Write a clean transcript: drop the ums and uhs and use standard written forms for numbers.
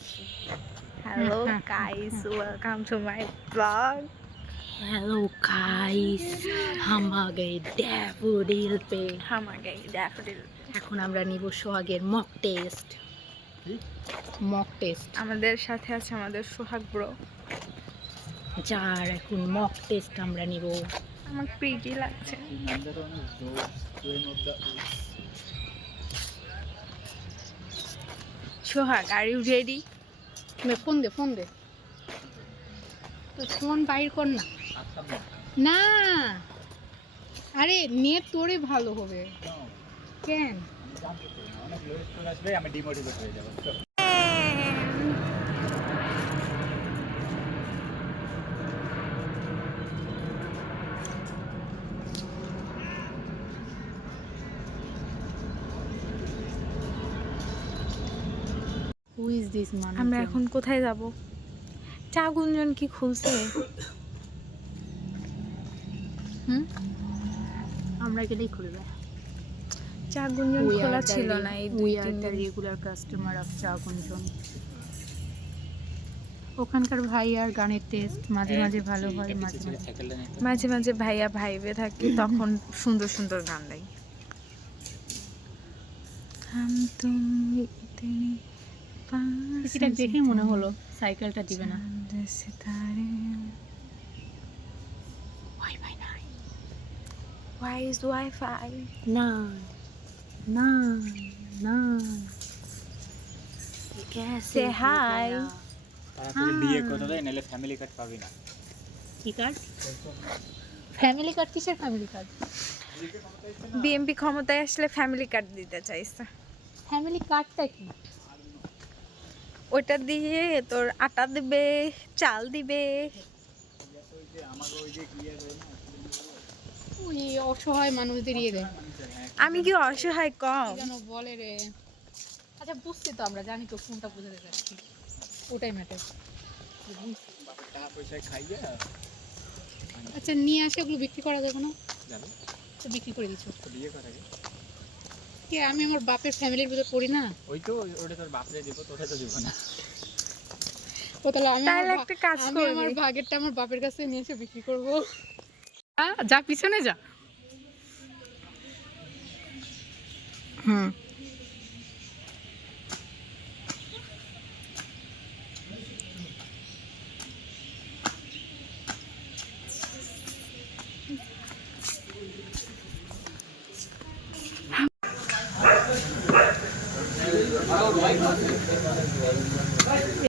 Hello guys, welcome to my vlog. Hello guys हम आ गए daffodil पे हम आ गए ড্যাফোডিল। এখন আমরা নিব সোহাগের মক টেস্ট আমাদের সাথে আছে আমাদের সোহাগ ব্রো। যার এখন মক টেস্ট আমরা নিব। আমার প্রিটি লাগছে। সোহাগ, আর ইউ রেডি? ফোন দে তো ফোন বাইর কর না। না আরে নেট তোরে ভালো হবে কেন? আমি ডিমোটিভেট হয়ে যাব। হু ইজ দিস মান? আমরা এখন কোথায় যাব? চা গুঞ্জন কি খুলছে? আমরা গেলেই খুলবে। চা গুঞ্জন খোলা ছিল না এই we are the regular customer of চা গুঞ্জন। ওখানকার ভাই আর গানের টেস্ট মাঝে মাঝে ভালো হয়, মাঝে মাঝে ভাইয়া ভাইবে থাকি, তখন সুন্দর সুন্দর গান গাই। হাম তুম ইতনি পাস এটা দেখে মনে হলো সাইকেলটা দিবে না। সিতারে ওয়াইফাই নাই। Why is Wi-Fi? না না না Say hi. তাড়াতাড়ি বিয়ে করে দে, নাহলে ফ্যামিলি কার্ড পাবি না। কি কার্ড? Family card? কিসের ফ্যামিলি কার্ড? বিএমপি ক্ষমতায় আসলে ফ্যামিলি কার্ড দিতে চাইছে। ফ্যামিলি কার্ডটা কি? ওটা দিয়ে তোর আটা দিবে, চাল দিবে। ওই অসহায় মানুষদের ইয়ে দেয়। আমি কি অসহায় কম? কেন বলে রে? আচ্ছা বুঝছি তো, আমরা জানি তো কোনটা বোঝাতে চাচ্ছি, ওটাই ম্যাটার। টাকা পয়সা খাইয়া আচ্ছা নিয়ে আসে, ওগুলো বিক্রি করা যাবে না? যাবে তো বিক্রি করে দিচ্ছ তো বিয়ে করা আগে। কে? আমি আমার বাপের ফ্যামিলির ভিতর পড়ি না। ওই তো ওটা তোর বাপরে দিব, তোরা তো দিব না। ও তাহলে আমি তাহলে একটা কাজ আমি করবি। আমার ভাগেরটা আমার বাপের কাছে নিয়ে এসে বিক্রি করব। যা পিছনে যা।